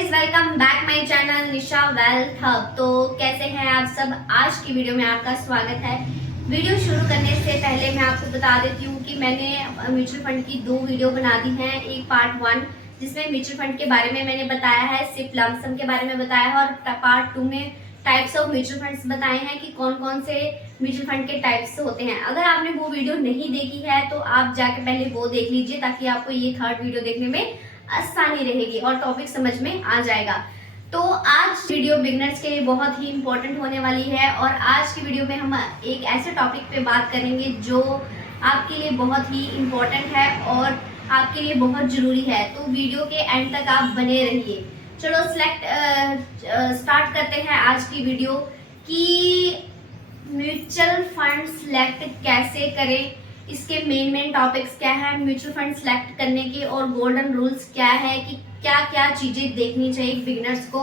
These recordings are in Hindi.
Guys, welcome back my channel Nisha wealth hub. तो कैसे हैं आप सब। आज की वीडियो में आपका स्वागत है। वीडियो शुरू करने से पहले मैं आपको बता देती हूँ कि मैंने म्यूचुअल फंड की 2 वीडियो बना दी हैं। एक पार्ट 1 जिसमें म्यूचुअल फंड के बारे में मैंने बताया है, सिर्फ लमसम के बारे में बताया है, और पार्ट 2 में टाइप्स ऑफ म्यूचुअल फंड्स बताए हैं कि कौन कौन से म्यूचुअल फंड के टाइप्स होते हैं। अगर आपने वो वीडियो नहीं देखी है तो आप जाके पहले वो देख लीजिए, ताकि आपको ये थर्ड वीडियो देखने में आसानी रहेगी और टॉपिक समझ में आ जाएगा। तो आज वीडियो बिगनर्स के लिए बहुत ही इंपॉर्टेंट होने वाली है, और आज की वीडियो में हम एक ऐसे टॉपिक पे बात करेंगे जो आपके लिए बहुत ही इंपॉर्टेंट है और आपके लिए बहुत जरूरी है। तो वीडियो के एंड तक आप बने रहिए। चलो स्टार्ट करते हैं आज की वीडियो कि म्यूचुअल फंड सिलेक्ट कैसे करें, इसके मेन टॉपिक्स क्या है, म्यूचुअल फंड सिलेक्ट करने के और गोल्डन रूल्स क्या है, कि क्या क्या चीजें देखनी चाहिए बिगिनर्स को,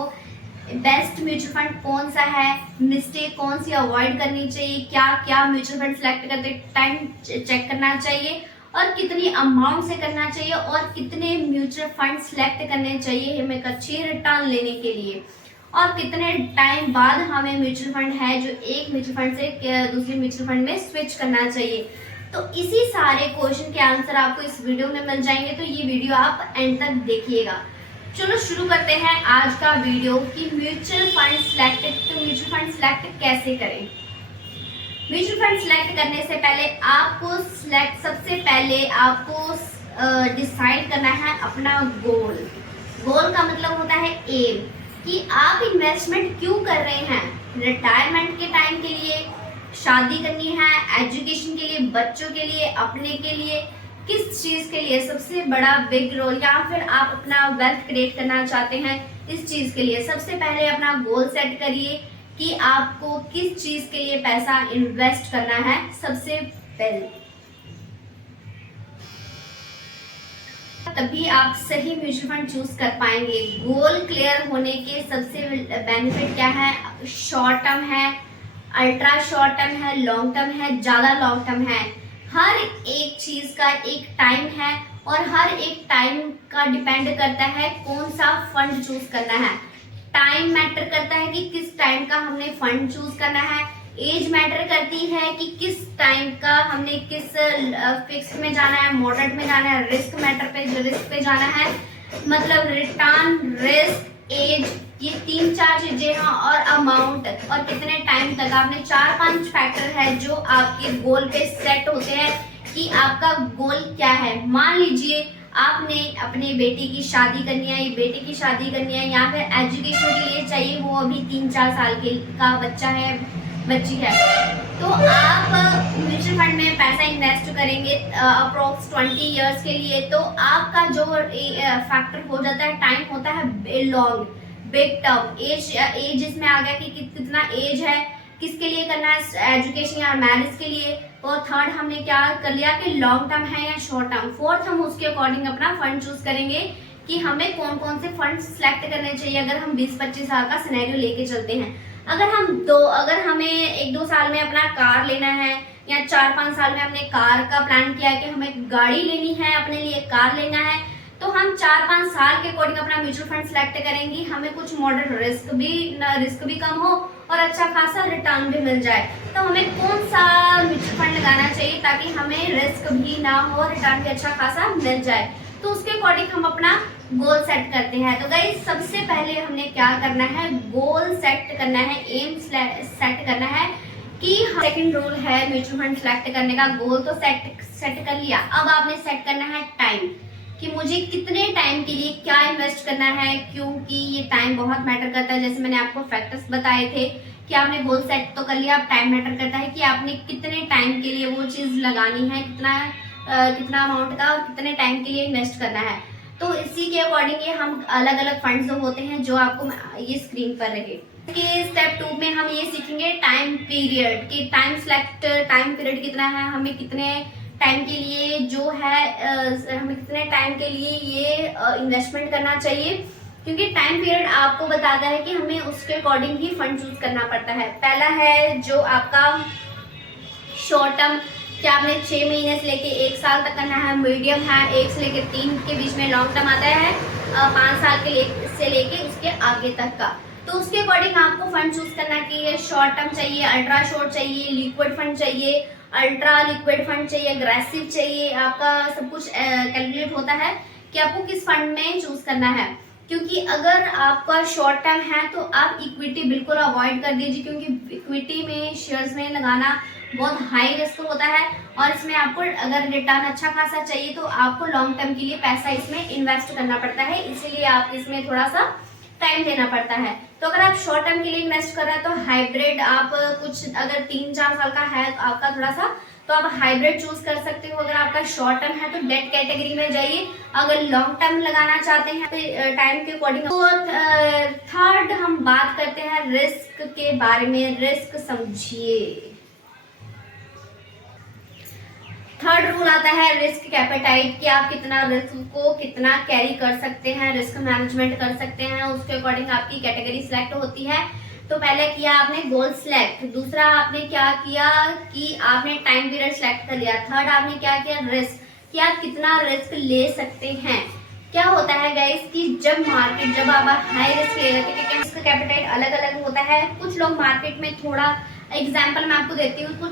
बेस्ट म्यूचुअल फंड कौन सा है, मिस्टेक कौन सी अवॉइड करनी चाहिए, क्या क्या म्यूचुअल फंड सिलेक्ट करते टाइम चेक करना चाहिए, और कितनी अमाउंट से करना चाहिए, और कितने म्यूचुअल फंड सिलेक्ट करने चाहिए हमें एक अच्छी रिटर्न लेने के लिए, और कितने टाइम बाद हमें म्यूचुअल फंड है जो एक म्यूचुअल फंड से दूसरे म्यूचुअल फंड में स्विच करना चाहिए। तो इसी सारे क्वेश्चन के आंसर आपको इस वीडियो में मिल जाएंगे, तो ये वीडियो आप एंड तक देखिएगा। चलो शुरू करते हैं आज का वीडियो कि म्यूचुअल फंड सिलेक्ट कैसे करें। म्यूचुअल फंड सिलेक्ट करने से पहले सबसे पहले आपको डिसाइड करना है अपना गोल। गोल का मतलब होता है एम, कि आप इन्वेस्टमेंट क्यों कर रहे हैं। रिटायरमेंट के टाइम के लिए, शादी करनी है, एजुकेशन के लिए, बच्चों के लिए, अपने के लिए, किस चीज के लिए सबसे बड़ा बिग रोल, या फिर आप अपना वेल्थ क्रिएट करना चाहते हैं इस चीज के लिए। सबसे पहले अपना गोल सेट करिए कि आपको किस चीज के लिए पैसा इन्वेस्ट करना है सबसे पहले, तभी आप सही म्यूचुअल फंड चूज कर पाएंगे। गोल क्लियर होने के सबसे बेनिफिट क्या है, शॉर्ट टर्म है, अल्ट्रा शॉर्ट टर्म है, लॉन्ग टर्म है, ज्यादा लॉन्ग टर्म है। हर एक चीज का एक टाइम है, और हर एक टाइम का डिपेंड करता है कौन सा फंड चूज करना है। टाइम मैटर करता है कि किस टाइम का हमने फंड चूज करना है। एज मैटर करती है कि किस टाइम का हमने किस फिक्स में जाना है, मॉडरेट में जाना है, रिस्क पे जाना है। मतलब रिटर्न, रिस्क, एज, ये 3-4 चीजें हैं, और अमाउंट, और कितने टाइम तक। आपने 4-5 फैक्टर है जो आपके गोल पे सेट होते हैं कि आपका गोल क्या है। मान लीजिए आपने अपने बेटी की शादी करनी है, बेटे की शादी करनी है, या फिर एजुकेशन के लिए चाहिए, वो अभी 3-4 साल का बच्चा है, बच्ची है, तो आप म्यूचुअल फंड में पैसा इन्वेस्ट करेंगे अप्रोक्स 20 इयर्स के लिए। तो आपका जो फैक्टर हो जाता है, टाइम होता है लॉन्ग, बिग टर्म। एज इसमें आ गया कि कितना एज है, किसके लिए करना है, एजुकेशन या मैरिज के लिए। और थर्ड हमने क्या कर लिया कि लॉन्ग टर्म है या शॉर्ट टर्म। फोर्थ हम उसके अकॉर्डिंग अपना फंड चूज करेंगे कि हमें कौन कौन से फंड सिलेक्ट करने चाहिए। अगर हम 20-25 साल का सिनेरियो लेके चलते हैं, अगर हमें 1-2 साल में अपना कार लेना है, या 4-5 साल में हमने कार का प्लान किया है कि हमें गाड़ी लेनी है, अपने लिए कार लेना है, तो हम 4-5 साल के अकॉर्डिंग अपना म्यूचुअल फंड सिलेक्ट करेंगे। हमें कुछ मॉडरेट रिस्क भी कम हो और अच्छा खासा रिटर्न भी मिल जाए। तो हमें कौन सा म्यूचुअल फंड लगाना चाहिए ताकि हमें रिस्क भी ना हो, रिटर्न भी अच्छा खासा मिल जाए। तो उसके अकॉर्डिंग हम अपना गोल सेट करते हैं। तो गाइस, सबसे पहले हमने क्या करना है, गोल सेट करना है, एम सेट करना है। कि सेकंड रूल है म्यूचुअल फंड सिलेक्ट करने का। गोल तो सेट कर लिया, अब आपने सेट करना है टाइम, कि मुझे कितने टाइम के लिए क्या इन्वेस्ट करना है, क्योंकि ये टाइम बहुत मैटर करता है। जैसे मैंने आपको फैक्टर्स बताए थे कि आपने गोल सेट तो कर लिया, अब टाइम मैटर करता है कि आपने कितने टाइम के लिए वो चीज लगानी है, कितना अमाउंट का और कितने टाइम के लिए इन्वेस्ट करना है। तो इसी के अकॉर्डिंग ये हम अलग अलग फंड्स होते हैं जो आपको ये स्क्रीन पर रहे। स्टेप 2 में हम ये सीखेंगे टाइम पीरियड, कि टाइम पीरियड कितना है, हमें कितने टाइम के लिए जो है हमें कितने टाइम के लिए ये इन्वेस्टमेंट करना चाहिए, क्योंकि टाइम पीरियड आपको बताता है कि हमें उसके अकॉर्डिंग ही फंड चूज करना पड़ता है। पहला है जो आपका शॉर्ट टर्म, क्या आपने 6 महीने से लेके 1 साल तक करना है, मीडियम है 1 से लेके 3 के बीच में, लॉन्ग टर्म आता है 5 साल के से लेके उसके आगे तक का। तो उसके अकॉर्डिंग आपको फंड चूज करना चाहिए। शॉर्ट टर्म चाहिए, अल्ट्रा शॉर्ट चाहिए, लिक्विड फंड चाहिए, अल्ट्रा लिक्विड फंड चाहिए, अग्रेसिव चाहिए। आपका सब कुछ कैलकुलेट होता है कि आपको किस फंड में चूज करना है। क्योंकि अगर आपका शॉर्ट टर्म है तो आप इक्विटी बिल्कुल अवॉइड कर दीजिए, क्योंकि इक्विटी में शेयर्स में लगाना बहुत हाई रिस्क होता है और इसमें आपको अगर रिटर्न अच्छा खासा चाहिए तो आपको लॉन्ग टर्म के लिए पैसा इसमें इन्वेस्ट करना पड़ता है, इसीलिए आप इसमें थोड़ा सा टाइम देना पड़ता है। तो अगर आप शॉर्ट टर्म के लिए इन्वेस्ट कर रहे हैं तो हाइब्रिड आप कुछ अगर 3-4 साल का है आपका थोड़ा सा, तो आप हाइब्रिड चूज कर सकते हो। अगर आपका शॉर्ट टर्म है तो डेट कैटेगरी में जाइए। अगर लॉन्ग टर्म लगाना चाहते हैं तो टाइम के अकॉर्डिंग। तो थर्ड हम बात करते हैं रिस्क के बारे में। रिस्क समझिए। थर्ड रूल आता है रिस्क कैपेटाइट, कि आप कितना रिस्क को कितना कैरी कर सकते हैं, रिस्क मैनेजमेंट कर सकते हैं, उसके अकॉर्डिंग आपकी कैटेगरी सिलेक्ट होती है। तो पहले किया आपने गोल सिलेक्ट, दूसरा आपने क्या किया कि आपने टाइम पीरियड सिलेक्ट कर लिया, थर्ड आपने क्या किया रिस्क, कि आप कितना रिस्क ले सकते हैं। क्या होता है गाइस कि जब आप हाई रिस्क ले लेते हैं, रिस्क कैपेटाइट अलग अलग होता है। कुछ लोग मार्केट में थोड़ा, एग्जाम्पल मैं आपको देती हूँ,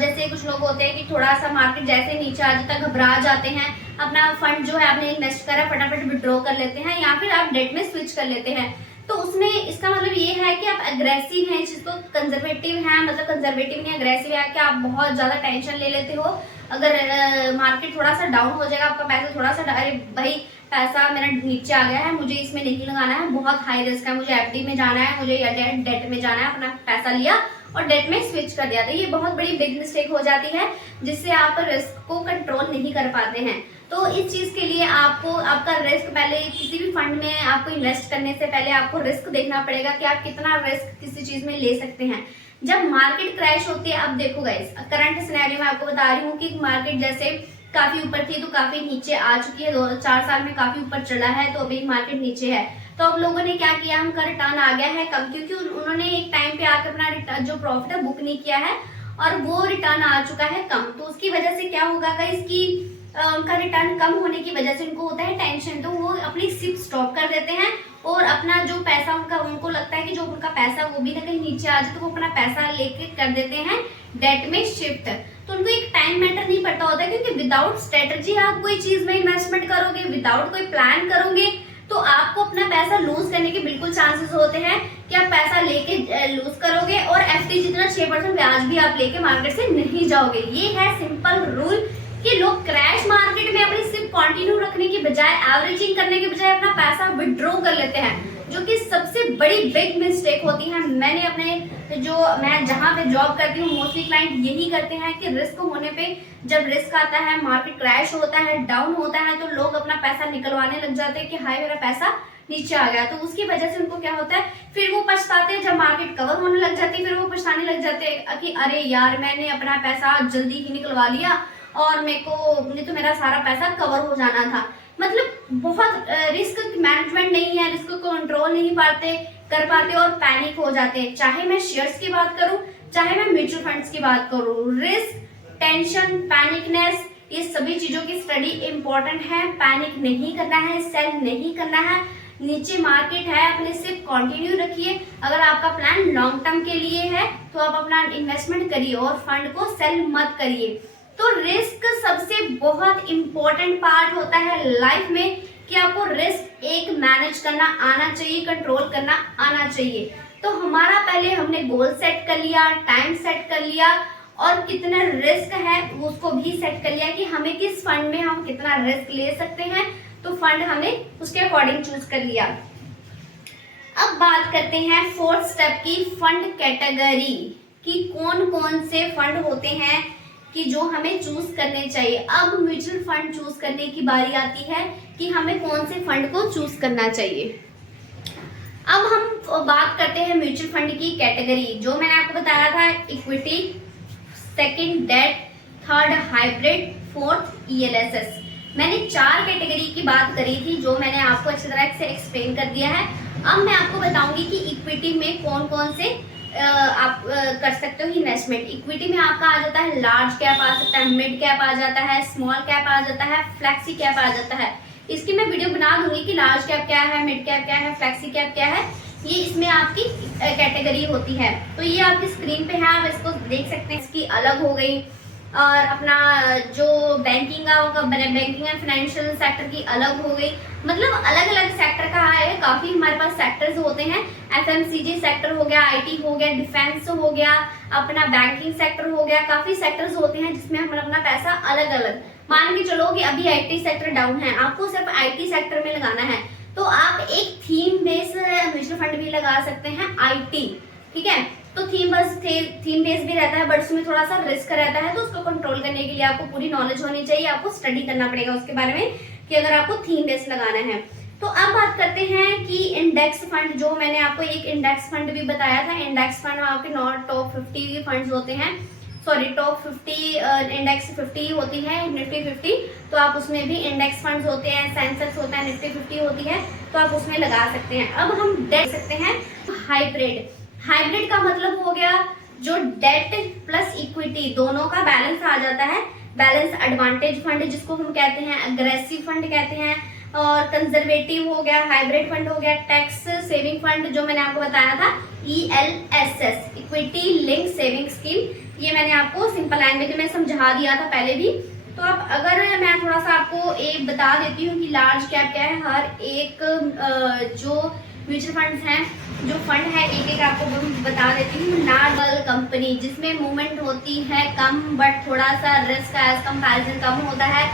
जैसे कुछ लोग होते हैं कि थोड़ा सा मार्केट जैसे नीचे आ जाता है घबरा जाते हैं, अपना फंड जो है आपने इन्वेस्ट करा फटाफट विड्रॉ कर लेते हैं या फिर आप डेट में स्विच कर लेते हैं। तो उसमें इसका मतलब ये है कि आप अग्रेसिव हैं, जिसको कंजर्वेटिव है, मतलब कंजर्वेटिव नहीं अग्रेसिव है कि आप बहुत ज्यादा टेंशन ले लेते हो। अगर मार्केट थोड़ा सा डाउन हो जाएगा, आपका पैसा थोड़ा सा, अरे भाई पैसा मेरा नीचे आ गया है, मुझे इसमें नहीं लगाना है, बहुत हाई रिस्क है, मुझे एफडी में जाना है, मुझे डेट में जाना है, अपना पैसा लिया और डेट में स्विच कर दिया। तो ये बहुत बड़ी बिग मिस्टेक हो जाती है, जिससे आप रिस्क को कंट्रोल नहीं कर पाते हैं। तो इस चीज के लिए आपको आपका रिस्क, पहले किसी भी फंड में आपको इन्वेस्ट करने से पहले आपको रिस्क देखना पड़ेगा कि आप कितना रिस्क किसी चीज में ले सकते हैं। जब मार्केट क्रैश होती है, अब देखो गाइस करंट सिनेरियो में आपको बता रही हूँ कि मार्केट जैसे काफी ऊपर थी तो काफी नीचे आ चुकी है, 2-4 साल में काफी ऊपर चढ़ा है, तो अभी मार्केट नीचे है। तो अब लोगों ने क्या किया, उनका रिटर्न आ गया है कम, क्योंकि उन्होंने एक टाइम पे आकर अपना रिटर्न जो प्रॉफिट है बुक नहीं किया है और वो रिटर्न आ चुका है कम। तो उसकी वजह से क्या होगा गाइस कि उनका रिटर्न कम होने की वजह से उनको होता है टेंशन, तो वो अपनी सिप स्टॉप कर देते हैं और अपना जो पैसा उनको लगता है कि जो उनका पैसा वो भी ना कहीं नीचे आ जाए, तो वो अपना पैसा लेके कर देते हैं डेट में शिफ्ट। तो उनको एक टाइम मैटर नहीं पड़ता होता, क्योंकि विदाउट स्ट्रेटजी आप कोई चीज में इन्वेस्टमेंट करोगे, विदाउट कोई प्लान करोगे, तो आपको अपना पैसा लूज करने के बिल्कुल चांसेस होते हैं कि आप पैसा लेके लूज करोगे और एफडी जितना 6% ब्याज भी आप लेके मार्केट से नहीं जाओगे। ये है सिंपल रूल कि लोग क्रैश मार्केट में अपनी सिर्फ कंटिन्यू रखने की बजाय, एवरेजिंग करने के बजाय अपना पैसा विड्रॉ कर लेते हैं, जो कि सबसे बड़ी बिग मिस्टेक होती है। मैंने अपने मैं जहाँ पे जॉब करती हूँ मोस्टली क्लाइंट यही करते हैं कि रिस्क होने पे, जब रिस्क आता है, मार्केट क्रैश होता है, डाउन होता है, तो लोग अपना पैसा निकलवाने लग जाते हैं कि हाय मेरा पैसा नीचे आ गया। तो उसकी वजह से उनको क्या होता है, फिर वो पछताते हैं, जब मार्केट कवर होने लग जाती है फिर वो पछताने लग जाते हैं कि अरे यार मैंने अपना पैसा जल्दी ही निकलवा लिया और नहीं तो मेरा सारा पैसा कवर हो जाना था। मतलब बहुत रिस्क मैनेजमेंट नहीं है, रिस्क को कंट्रोल नहीं कर पाते और पैनिक हो जाते हैं। चाहे मैं शेयर्स की बात करूं, चाहे मैं म्यूचुअल फंड्स की बात करूं, रिस्क, टेंशन, पैनिकनेस, ये सभी चीजों की स्टडी इंपॉर्टेंट है। पैनिक नहीं करना है, सेल नहीं करना है। नीचे मार्केट है, अपने सिर्फ कंटिन्यू रखिए। अगर आपका प्लान लॉन्ग टर्म के लिए है तो आप अपना इन्वेस्टमेंट करिए और फंड को सेल मत करिए। तो रिस्क सबसे बहुत इंपॉर्टेंट पार्ट होता है लाइफ में, कि आपको रिस्क एक मैनेज करना आना चाहिए, कंट्रोल करना आना चाहिए। तो हमारा पहले हमने गोल सेट कर लिया, टाइम सेट कर लिया और कितना रिस्क है उसको भी सेट कर लिया कि हमें किस फंड में हम कितना रिस्क ले सकते हैं, तो फंड हमने उसके अकॉर्डिंग चूज कर लिया। अब बात करते हैं फोर्थ स्टेप की, फंड कैटेगरी, कि कौन कौन से फंड होते हैं कि जो हमें चूज करने चाहिए। अब म्यूचुअल फंड चूज करने की बारी आती है कि हमें कौन से फंड को चूज करना चाहिए। अब हम बात करते हैं म्यूचुअल फंड की कैटेगरी। जो मैंने आपको बताया था, equity, second debt, third hybrid, fourth ELSS. मैंने 4 कैटेगरी की बात करी थी जो मैंने आपको अच्छी तरह से एक्सप्लेन कर दिया है। अब मैं आपको बताऊंगी कि इक्विटी में कौन कौन से आप कर सकते हो इन्वेस्टमेंट। इक्विटी में आपका आ जाता है लार्ज कैप आ सकता है, मिड कैप आ जाता है, स्मॉल कैप आ जाता है, फ्लेक्सी कैप आ जाता है। इसकी मैं वीडियो बना दूंगी कि लार्ज कैप क्या है, मिड कैप क्या है, फ्लेक्सी कैप क्या है, ये इसमें आपकी कैटेगरी होती है। तो ये आपकी स्क्रीन पे है, आप इसको देख सकते हैं। इसकी अलग हो गई, और अपना जो बैंकिंग एंड फाइनेंशियल सेक्टर की अलग हो गई। मतलब अलग अलग सेक्टर का है, काफी हमारे पास सेक्टर्स होते हैं। एफएमसीजी सेक्टर हो गया, आईटी हो गया, डिफेंस हो गया, अपना बैंकिंग सेक्टर हो गया, काफी सेक्टर्स होते हैं जिसमें हम अपना पैसा अलग अलग, मान के चलो कि अभी आईटी सेक्टर डाउन है, आपको सिर्फ आईटी सेक्टर में लगाना है, तो आप एक थीम बेस्ड म्यूचुअल फंड भी लगा सकते हैं आईटी, ठीक है। तो थीम बेस भी रहता है, बट उसमें थोड़ा सा रिस्क रहता है, तो उसको कंट्रोल करने के लिए आपको पूरी नॉलेज होनी चाहिए, आपको स्टडी करना पड़ेगा उसके बारे में कि अगर आपको थीम बेस लगाना है। तो अब बात करते हैं कि इंडेक्स फंड, जो मैंने आपको एक इंडेक्स फंड भी बताया था। इंडेक्स फंड में आपके नॉट टॉप 50 फंड्स होते हैं, सॉरी टॉप 50 इंडेक्स 50 होती है, निफ्टी 50, तो आप उसमें भी इंडेक्स फंड्स होते हैं, सेंसेक्स होता है, निफ्टी 50 होती है, तो आप उसमें लगा सकते हैं। अब हम देख सकते हैं हाइब्रिड। हाइब्रिड का मतलब हो गया जो डेट प्लस इक्विटी दोनों का बैलेंस आ जाता है। बैलेंस एडवांटेज फंड जिसको हम कहते हैं, अग्रेसिव फंड कहते हैं, और कंजर्वेटिव हो गया, हाइब्रिड फंड हो गया, टैक्स सेविंग फंड जो मैंने आपको बताया था, ELSS equity link saving scheme, ये मैंने आपको सिंपल लैंग्वेज में समझा दिया था पहले भी। तो अब अगर मैं थोड़ा सा आपको एक बता देती हूँ कि लार्ज कैप क्या है, हर एक जो म्यूचुअल फंड्स हैं, जो फंड है, एक एक आपको बता देती हूँ। लार्ज कंपनी जिसमें मूवमेंट होती है कम, बट थोड़ा सा रिस्क एज कंपैरिजन कम होता है।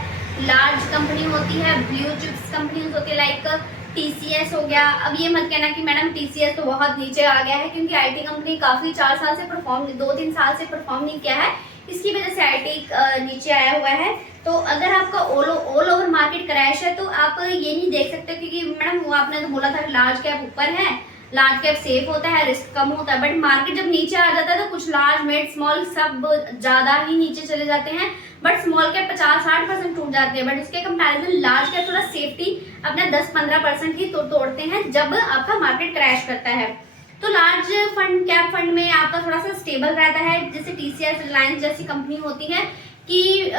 लार्ज कंपनी होती है, ब्लू चिप्स कंपनी होती है, लाइक TCS हो गया। अब ये मत कहना कि मैडम TCS तो बहुत नीचे आ गया है, क्योंकि आईटी कंपनी काफी 4 साल से परफॉर्म, 2-3 साल से परफॉर्म नहीं किया है, इसकी वजह से आईटी नीचे आया हुआ है। तो अगर आपका ऑल ओवर मार्केट क्रैश है, तो आप ये नहीं देख सकते, क्योंकि मैडम वो आपने तो बोला था लार्ज कैप ऊपर है, लार्ज कैप सेफ होता है, रिस्क कम होता है, बट मार्केट जब नीचे आ जाता है तो कुछ लार्ज, मिड, स्मॉल सब ज्यादा ही नीचे चले जाते हैं, बट स्मॉल कैप 50-60% टूट जाते हैं, बट उसके कंपैरिजन लार्ज कैप थोड़ा सेफ्टी अपना 10-15% ही तोड़ते हैं जब आपका मार्केट क्रैश करता है। तो लार्ज फंड, कैप फंड में आपका थोड़ा सा स्टेबल रहता है, जैसे TCS, रिलायंस जैसी कंपनी होती है कि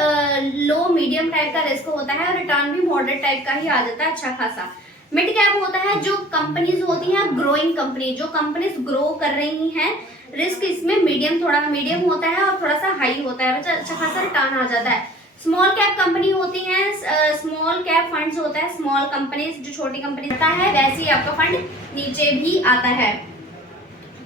लो मीडियम टाइप का रिस्क होता है, और रिटर्न भी मॉडरेट टाइप का ही आ जाता है, अच्छा खासा। मिड कैप होता है जो कंपनीज होती हैं ग्रोइंग कंपनी, जो कंपनीज ग्रो कर रही हैं, रिस्क इसमें मीडियम, थोड़ा मीडियम होता है और थोड़ा सा हाई होता है, अच्छा खासा रिटर्न आ जाता है। स्मॉल कैप कंपनी होती है, स्मॉल कैप फंड्स होता है, स्मॉल कंपनीज जो छोटी कंपनी होता है, वैसे ही आपका फंड नीचे भी आता है।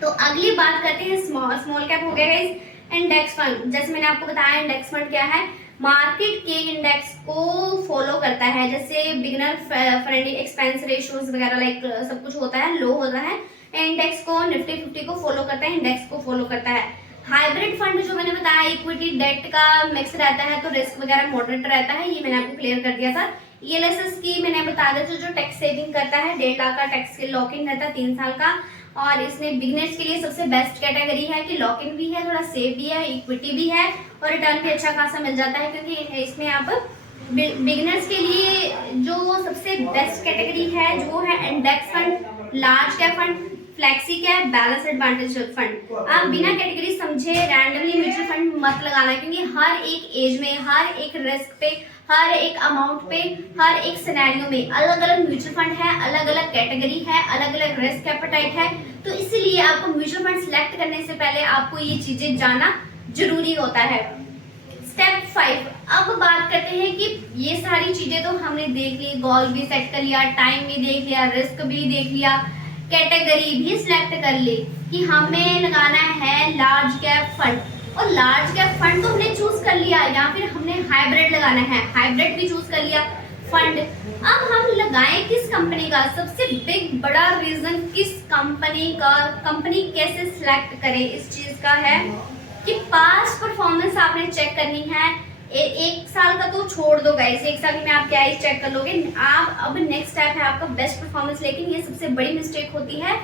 तो अगली बात करते हैं स्मॉल कैप हो गया गाइस, इंडेक्स फंड। जैसे मैंने आपको बताया इंडेक्स फंड क्या है, मार्केट के इंडेक्स को फॉलो करता है, जैसे बिगिनर फ्रेंडली एक्सपेंस रेशियोज वगैरह लाइक सब कुछ होता है, लो होता है, इंडेक्स को निफ्टी 50 को फॉलो करता है, इंडेक्स को फॉलो करता है। हाइब्रिड फंड जो मैंने बताया इक्विटी डेट का मिक्स रहता है, तो रिस्क वगैरह मॉडरेट रहता है, ये मैंने आपको क्लियर कर दिया था। ELSS की मैंने बता दिया था, जो टैक्स सेविंग करता है, 1.5 लाख का टैक्स लॉकिंग रहता है 3 साल का, और इसमें बिगनर्स के लिए सबसे बेस्ट कैटेगरी है कि लॉकिंग भी है, थोड़ा सेफ भी है, इक्विटी भी है, और रिटर्न भी अच्छा खासा मिल जाता है, क्योंकि इसमें आप बिगनर्स के लिए जो सबसे बेस्ट कैटेगरी है जो है index fund, large cap fund, flexi cap, balance advantage fund. आप बिना कैटेगरी समझे रैंडमली म्यूचुअल फंड मत लगाना, क्योंकि हर एक एज में, हर एक रिस्क पे, हर एक अमाउंट पे, हर एक सिनेरियो में अलग अलग म्यूचुअल फंड है, अलग अलग कैटेगरी है, अलग अलग रिस्क एपेटाइट है। तो इसीलिए आपको म्यूचुअल फंड सिलेक्ट करने से पहले आपको ये चीजें जानना जरूरी होता है। स्टेप 5, अब बात करते हैं कि ये सारी चीजें तो हमने देख ली, गोल भी सेट कर लिया, टाइम भी देख लिया, रिस्क भी देख लिया, कैटेगरी भी सिलेक्ट कर ली कि हमें लगाना है लार्ज कैप फंड, और लार्ज कैप फंड तो हमने चूज कर लिया, या फिर हमने हाइब्रिड लगाना है, हाइब्रिड भी चूज कर लिया फंड। अब हम लगाएं किस कंपनी का, सबसे बिग बड़ा रीजन किस कंपनी का, कंपनी कैसे सिलेक्ट करें इस चीज का है कि पास्ट परफॉर्मेंस आपने चेक करनी है। एक साल का तो छोड़ दो गाइस, एक साल में आप क्या ही चेक कर लोगे आप। अब नेक्स्ट स्टेप है आपका बेस्ट परफॉर्मेंस, लेकिन ये सबसे बड़ी मिस्टेक होती है,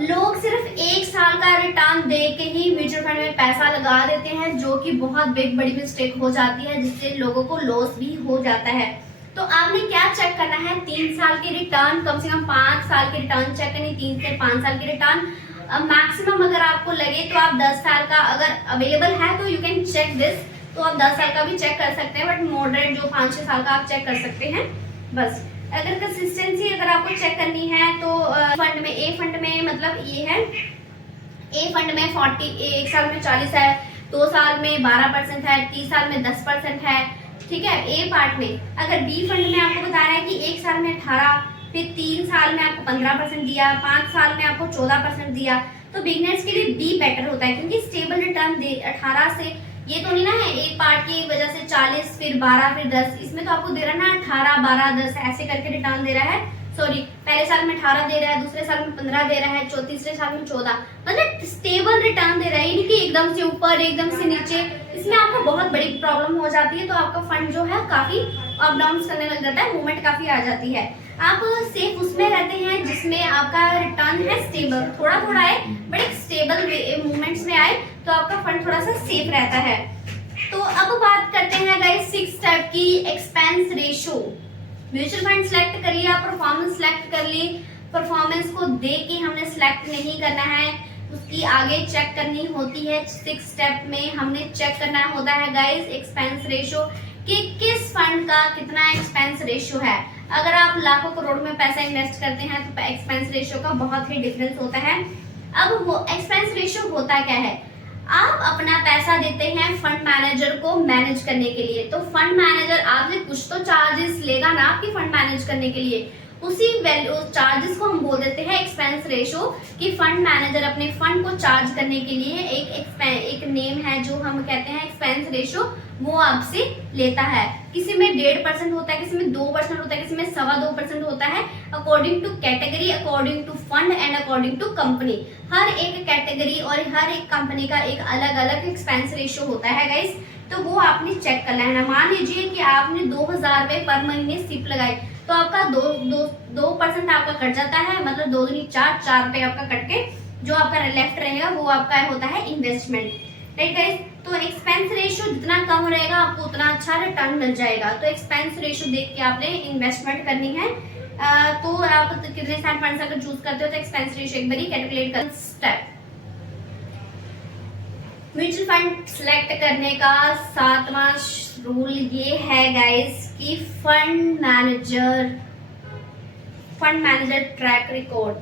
लोग सिर्फ 1 साल का रिटर्न दे के ही म्यूचुअल फंड में पैसा लगा देते हैं, जो कि बहुत बड़ी मिस्टेक हो जाती है, जिससे लोगों को लॉस भी हो जाता है। तो आपने क्या चेक करना है, 3 साल की रिटर्न, कम से कम 5 साल की रिटर्न चेक करनी, 3 से 5 साल की रिटर्न, मैक्सिमम अगर आपको लगे तो आप 10 साल का अगर अवेलेबल है तो यू कैन चेक दिस, तो आप 10 साल का भी चेक कर सकते हैं, बट मॉडरेट जो 5-6 साल का आप चेक कर सकते हैं बस। अगर कंसिस्टेंसी अगर आपको चेक करनी है तो फंड में, ए फंड में मतलब ये है, ए फंड में 40, 1 साल में 40 है, 2 साल में 12% है, 30 साल में 10% है, ठीक है ए पार्ट में। अगर बी फंड में आपको बता रहा है कि 1 साल में 18, फिर 3 साल में आपको 15% दिया, 5 साल में आपको 14% दिया, तो बिगनर्स के लिए बी बेटर होता है, क्योंकि स्टेबल रिटर्न दे 18 से, ये तो नहीं ना है एक पार्ट की वजह से 40 फिर 12 फिर 10, इसमें तो आपको दे रहा है ना 18 12 10 ऐसे करके रिटर्न दे रहा है। सॉरी, पहले साल में 18 दे रहा है, दूसरे साल में 15 दे रहा है, तीसरे साल में 14, मतलब स्टेबल रिटर्न दे रहा है, यानी कि एकदम से ऊपर एकदम से नीचे, इसमें आपको बहुत बड़ी प्रॉब्लम हो जाती है। तो आपका फंड जो है काफी अप डाउन करने लग जाता है, मूवमेंट काफी आ जाती है। आप सेफ उसमें रहते हैं जिसमें आपका रिटर्न है स्टेबल, थोड़ा थोड़ा है बट एक स्टेबल मूवमेंट्स में आए तो आपका फंड थोड़ा सा सेफ रहता है। तो अब बात करते हैं गाइस 6 स्टेप की, expense ratio. Mutual fund select कर लिया, परफॉर्मेंस सिलेक्ट कर ली, परफॉर्मेंस को देख के हमने सिलेक्ट नहीं करना है, उसकी आगे चेक करनी होती है। 6 स्टेप में हमने चेक करना होता है गाइस एक्सपेंस रेशो, कि किस फंड का कितना एक्सपेंस रेशो है। अगर आप लाखों करोड़ में पैसा इन्वेस्ट करते हैं तो एक्सपेंस रेशो का बहुत ही डिफरेंस होता है। अब वो एक्सपेंस रेशो होता क्या है, आप अपना पैसा देते हैं फंड मैनेजर को मैनेज करने के लिए, तो फंड मैनेजर आपसे कुछ तो चार्जेस लेगा ना आपकी फंड मैनेज करने के लिए, उसी वैल्यू चार्जेस को हम बोल देते हैं एक्सपेंस रेशो, कि फंड मैनेजर अपने फंड को चार्ज करने के लिए एक नेम है जो हम कहते हैं एक्सपेंस रेशो, वो आपसे लेता है। किसी में 1.5% होता है, किसी में 2% होता है, किसी में 2.25% होता है, according to category, according to fund and according to company. हर एक कैटेगरी और हर एक कंपनी का एक अलग अलग एक्सपेंस रेशो होता है गाइस, तो वो आपने चेक कर लेना। मान लीजिए कि आपने 2000 रुपए पर महीने सिप लगाई, तो आपका 2% आपका कट जाता है, मतलब 2 दूनी 4 रुपए आपका कट के जो आपका लेफ्ट रहेगा वो आपका होता है इन्वेस्टमेंट, राइट गाइस। तो एक्सपेंस रेशियो जितना कम रहेगा आपको उतना अच्छा रिटर्न मिल जाएगा। तो एक्सपेंस रेशियो देख के आपने इन्वेस्टमेंट करनी है। तो आप कितने फंड्स अगर चूज करते हो तो एक्सपेंस रेशियो एक बार कैलकुलेट कर। स्टेप म्यूचुअल फंड सिलेक्ट करने का 7वां रूल ये है गाइस कि फंड मैनेजर ट्रैक रिकॉर्ड,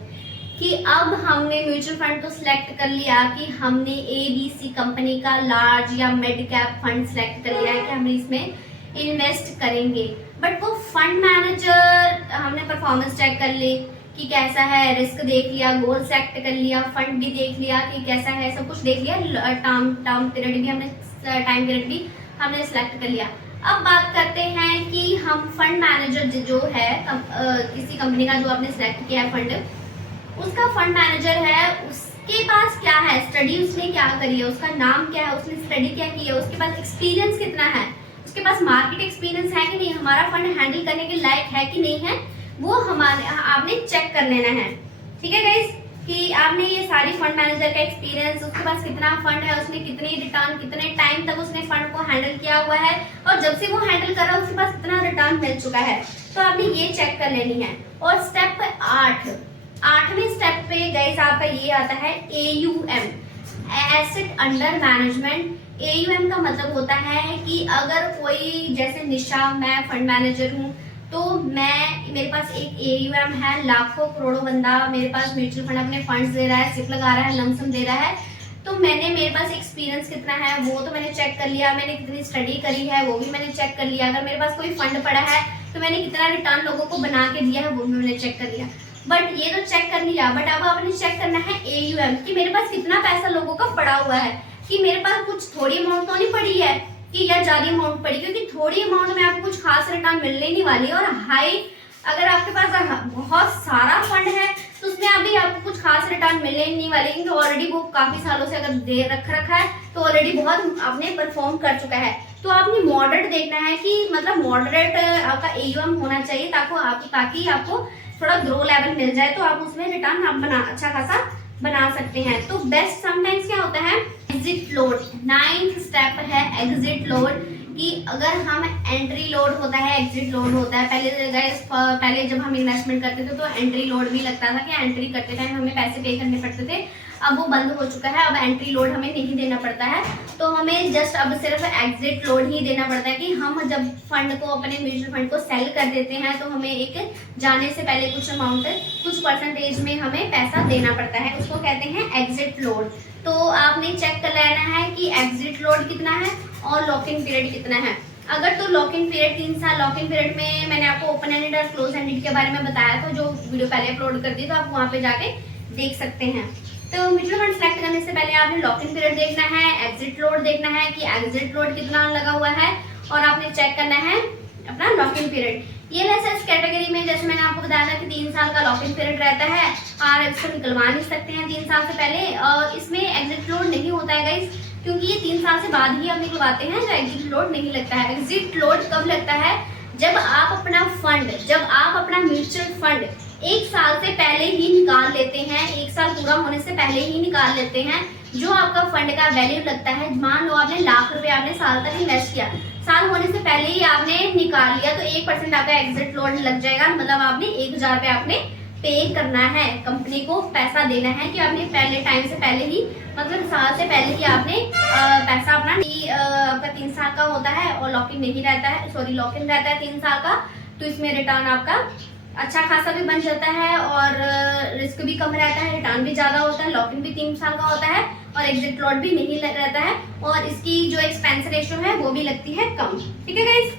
कि अब हमने म्यूचुअल फंड तो सिलेक्ट कर लिया कि हमने ABC कंपनी का लार्ज या मिड कैप फंड सिलेक्ट कर लिया है कि हम इसमें इन्वेस्ट करेंगे, बट वो फंड मैनेजर हमने परफॉर्मेंस चेक कर ली कि कैसा है, रिस्क देख लिया, गोल सेलेक्ट कर लिया, फंड भी देख लिया कि कैसा है, सब कुछ देख लिया, टाइम पीरियड भी हमने सिलेक्ट कर लिया। अब बात करते हैं कि हम फंड मैनेजर जो है किसी कंपनी का जो आपने सिलेक्ट किया है फंड, उसका फंड मैनेजर है, उसके पास क्या है, स्टडी उसने क्या करी है, उसका नाम क्या है, उसने स्टडी क्या की है, उसके पास एक्सपीरियंस कितना है, उसके पास मार्केट एक्सपीरियंस है कि नहीं, हमारा फंड हैंडल करने के लायक है कि नहीं है, वो हमारे आपने चेक कर लेना है। ठीक है गाइस, कि आपने ये सारी फंड मैनेजर का एक्सपीरियंस, उसके पास कितना फंड है, उसने कितनी रिटर्न, कितने टाइम तक उसने फंड को हैंडल किया हुआ है, और जब से वो हैंडल कर रहा है उसके पास कितना रिटर्न मिल चुका है, तो आपने ये चेक कर लेनी है। और स्टेप 8वें स्टेप पे गाइस आपका ये आता है AUM, asset under management. AUM का मतलब होता है कि अगर कोई, जैसे निशा मैं फंड मैनेजर हूँ, तो मेरे पास एक AUM है, लाखों करोड़ों बंदा मेरे पास म्यूचुअल फंड अपने फंड्स दे रहा है, सिप लगा रहा है, लमसम दे रहा है, तो मेरे पास एक्सपीरियंस कितना है वो तो मैंने चेक कर लिया, मैंने कितनी स्टडी करी है वो भी मैंने चेक कर लिया, अगर मेरे पास कोई फंड पड़ा है तो मैंने कितना रिटर्न लोगों को बना के दिया है वो भी मैंने चेक कर लिया। बट ये तो चेक कर लिया, बट अब आपने चेक करना है AUM, कि मेरे पास कितना पैसा लोगों का पड़ा हुआ है, कि मेरे पास कुछ थोड़ी अमाउंट तो नहीं पड़ी है कि या ज्यादा अमाउंट पड़ी, क्योंकि थोड़ी अमाउंट में आपको कुछ खास रिटर्न मिलने नहीं वाली है, और हाई अगर आपके पास बहुत सारा फंड है तो उसमें अभी आपको कुछ खास रिटर्न मिलने नहीं वाले, क्योंकि ऑलरेडी वो काफी सालों से अगर दे रखा है तो ऑलरेडी बहुत आपने परफॉर्म कर चुका है। तो आपने मॉडरेट देखना है, कि मतलब मॉडरेट आपका AUM होना चाहिए ताकि आपको थोड़ा ग्रो लेवल मिल जाए, तो आप उसमें रिटर्न आप अच्छा खासा बना सकते हैं। तो बेस्ट समटाइम्स क्या होता है, एग्जिट लोड। 9th स्टेप है एग्जिट लोड, कि अगर हम एंट्री लोड होता है, एग्जिट लोड होता है। पहले जब हम इन्वेस्टमेंट करते थे तो एंट्री लोड भी लगता था, कि एंट्री करते टाइम हमें पैसे पे करने पड़ते थे। अब वो बंद हो चुका है, अब एंट्री लोड हमें नहीं देना पड़ता है। तो हमें जस्ट अब सिर्फ एग्जिट लोड ही देना पड़ता है कि हम जब फंड को, अपने म्यूचुअल फंड को सेल कर देते हैं तो हमें एक जाने से पहले कुछ अमाउंट, कुछ परसेंटेज में हमें पैसा देना पड़ता है, उसको कहते हैं एग्जिट लोड। तो आपने चेक कर लेना है कि एग्जिट लोड कितना है और लॉक इन पीरियड कितना है। अगर तो लॉक इन पीरियड 3 साल, लॉक इन पीरियड में मैंने आपको ओपन एंडेड और क्लोज एंडेड के बारे में बताया था, जो वीडियो पहले अपलोड कर दी, तो आप वहाँ पे जाके देख सकते हैं। तो म्यूचुअल फंड सेलेक्ट करने से पहले आपने लॉक इन पीरियड देखना है, एग्जिट लोड देखना है कि एग्जिट लोड कितना लगा हुआ है, और आपने चेक करना है अपना लॉक इन पीरियड। ये लाइसेंस कैटेगरी में जैसे मैंने आपको बताया था कि 3 साल का लॉक इन पीरियड रहता है और इसको निकलवा नहीं सकते हैं 3 साल से पहले, और इसमें एग्जिट लोड नहीं होता है गाइस, क्योंकि ये 3 साल से बाद ही आप निकलवाते हैं, जो एग्जिट लोड नहीं लगता है। एग्जिट लोड कब लगता है? जब आप अपना फंड, जब आप अपना म्यूचुअल फंड 1 साल से पहले ही निकाल लेते हैं, 1 साल पूरा होने से पहले ही निकाल लेते हैं, जो आपका फंड का वैल्यू लगता है। मान लो आपने लाख रुपए आपने साल तक इन्वेस्ट किया, साल होने से पहले ही आपने निकाल लिया, तो 1% आपका एग्जिट लोड लग जाएगा। मतलब आपने 1000 रुपये आपने पे करना है, कंपनी को पैसा देना है कि आपने पहले टाइम से पहले ही, मतलब साल से पहले ही आपने पैसा अपना, आपका 3 साल का होता है और लॉक इन नहीं रहता है, सॉरी लॉक इन रहता है 3 साल का, तो इसमें रिटर्न आपका अच्छा खासा भी बन जाता है और रिस्क भी कम रहता है, रिटर्न भी ज्यादा होता है, लॉक इन भी 3 साल का होता है और एग्जिट लोड भी नहीं रहता है, और इसकी जो एक्सपेंस रेशियो है वो भी लगती है कम। ठीक है गाइस,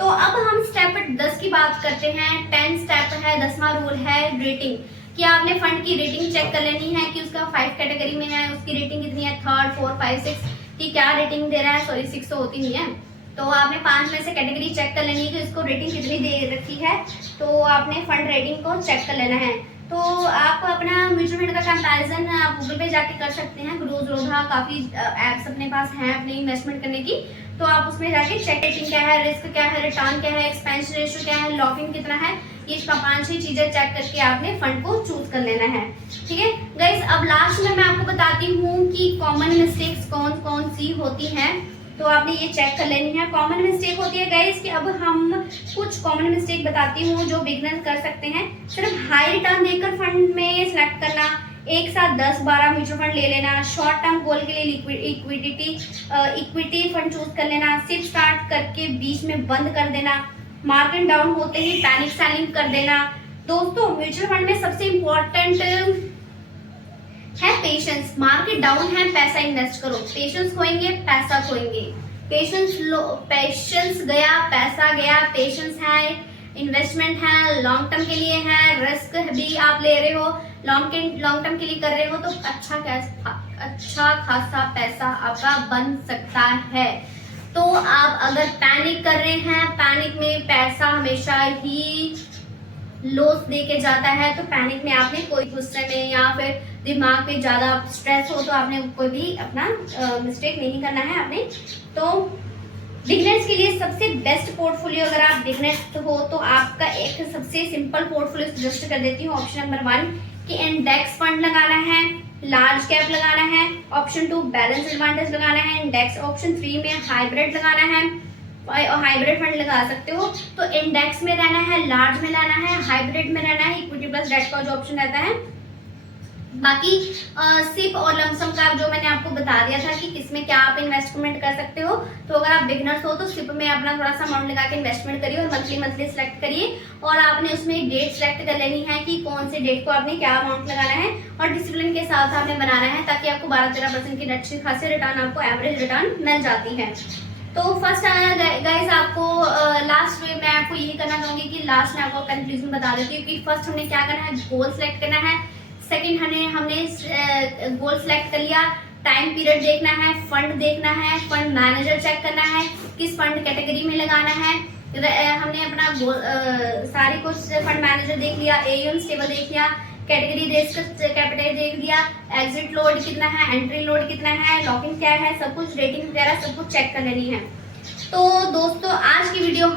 तो अब हम स्टेप 10 की बात करते हैं। 10 स्टेप है, 10वां रूल है रेटिंग, कि आपने फंड की रेटिंग चेक कर लेनी है कि उसका 5 कैटेगरी में है, उसकी रेटिंग कितनी है, 3rd 4 5 6 की क्या रेटिंग दे रहा है, सॉरी 6 तो होती नहीं है, तो आपने 5 में से कैटेगरी चेक कर लेनी है कि इसको रेटिंग कितनी दे रखी है, तो आपने फंड रेटिंग को चेक कर लेना है। तो आप अपना म्यूचुअल फंड का कंपैरिजन आप गूगल पे जाके कर सकते हैं, ग्रोथ रोधा काफ़ी ऐप्स अपने पास हैं अपनी इन्वेस्टमेंट करने की, तो आप उसमें जाके चेक रेटिंग क्या है, रिस्क क्या है, रिटर्न क्या है, एक्सपेंस रेशियो क्या है, लॉक इन कितना है, ये 5-6 चीज़ें चेक करके आपने फंड को चूज कर लेना है। ठीक है गाइस, अब लास्ट में मैं आपको बताती हूँ कि कॉमन मिस्टेक्स कौन कौन सी होती हैं, तो आपने ये चेक कर लेनी है। कॉमन मिस्टेक होती है गाइस कि अब हम कुछ कॉमन मिस्टेक बताती हूँ जो बिगनर कर सकते हैं। सिर्फ हाई रिटर्न देकर फंड में सिलेक्ट करना, एक साथ 10-12 म्यूचुअल फंड ले लेना, शॉर्ट टर्म गोल के लिए इक्विटी फंड चूज कर लेना, सिर्फ स्टार्ट करके बीच में बंद कर देना, मार्केट डाउन होते ही पैनिक सेलिंग कर देना। दोस्तों म्यूचुअल फंड में सबसे इम्पोर्टेंट है पेशेंस। मार्केट डाउन है, पैसा इन्वेस्ट करो, पेशेंस खोएंगे पैसा खोएंगे, पेशेंस गया पैसा गया, पेशेंस है, इन्वेस्टमेंट है, लॉन्ग टर्म के लिए है, रिस्क भी आप ले रहे हो, लॉन्ग टर्म के लिए कर रहे हो, तो अच्छा खासा पैसा आपका बन सकता है। तो आप अगर पैनिक कर रहे हैं, पैनिक में पैसा हमेशा ही लॉस दे के जाता है, तो पैनिक में आपने कोई गुस्से में या फिर दिमाग पे ज़्यादा स्ट्रेस हो तो आपने कोई भी अपना मिस्टेक नहीं करना है आपने। तो बिगनर्स के लिए सबसे बेस्ट पोर्टफोलियो, अगर आप बिगनर्स हो तो आपका एक सबसे सिंपल पोर्टफोलियो सजेस्ट कर देती हूँ। ऑप्शन नंबर 1 कि इंडेक्स फंड लगाना है, लार्ज कैप लगाना है, ऑप्शन 2 बैलेंस एडवांटेज लगाना है, इंडेक्स, ऑप्शन 3 में हाइब्रिड लगाना है, हाइब्रिड फंड लगा सकते हो, तो इंडेक्स में रहना है, लार्ज में लाना है, हाइब्रिड में रहना है, इक्विटी प्लस डेट का जो ऑप्शन रहता है। बाकी सिप और लमसम का जो मैंने आपको बता दिया था कि किसमें क्या आप इन्वेस्टमेंट कर सकते हो, तो अगर आप बिगनर्स हो तो सिप में अपना थोड़ा सा अमाउंट लगा के इन्वेस्टमेंट करिए और मंथली सिलेक्ट करिए, और आपने उसमें डेट सेलेक्ट कर लेनी है कि कौन से डेट को आपने क्या अमाउंट लगाना है, और डिसिप्लिन के साथ आपने बनाना है ताकि आपको 12-13% की अच्छी खासी रिटर्न, आपको एवरेज रिटर्न मिल जाती है। तो फर्स्ट गाइस आपको लास्ट में मैं आपको यही करना चाहूँगी कि लास्ट में आपको कंक्लूजन बता देती हूँ कि फर्स्ट हमने क्या करना है, गोल सेलेक्ट करना है, सेकंड हमने गोल सेलेक्ट कर लिया, टाइम पीरियड देखना है, फंड देखना है, फंड मैनेजर चेक करना है, किस फंड कैटेगरी में लगाना है, हमने अपना सारी कुछ फंड मैनेजर देख लिया, एयूएम स्टेबल देख लिया, कैटेगरी रिस्क कैपिटल देख लिया, एग्जिट लोड कितना है, एंट्री लोड कितना है, लॉकिंग क्या है, सब कुछ रेटिंग वगैरह सब कुछ चेक कर लेनी है। तो दोस्तों आज की वीडियो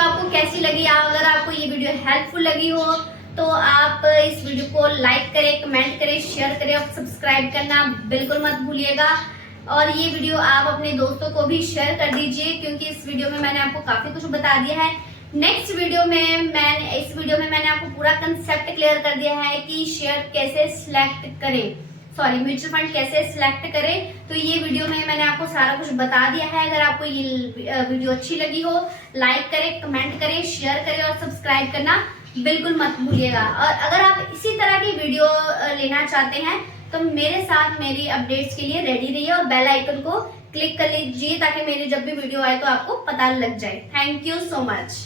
आपको कैसी लगी? अगर आपको ये वीडियो हेल्पफुल लगी हो तो आप इस वीडियो को लाइक करें, कमेंट करें, शेयर करें और सब्सक्राइब करना बिल्कुल मत भूलिएगा। और ये वीडियो आप अपने दोस्तों को भी शेयर कर दीजिए, क्योंकि इस वीडियो में मैंने आपको काफी कुछ बता दिया है। नेक्स्ट वीडियो में मैंने आपको पूरा कंसेप्ट क्लियर कर दिया है कि शेयर कैसे सिलेक्ट करें, सॉरी म्यूचुअल फंड कैसे सिलेक्ट करें। तो ये वीडियो में मैंने आपको सारा कुछ बता दिया है। अगर आपको ये वीडियो अच्छी लगी हो, लाइक करें, कमेंट करें, शेयर करें और सब्सक्राइब करना बिल्कुल मत भूलिएगा। और अगर आप इसी तरह की वीडियो लेना चाहते हैं तो मेरे साथ मेरी अपडेट्स के लिए रेडी रहिए और बेल आइकन को क्लिक कर लीजिए, ताकि मेरी जब भी वीडियो आए तो आपको पता लग जाए। Thank you so much.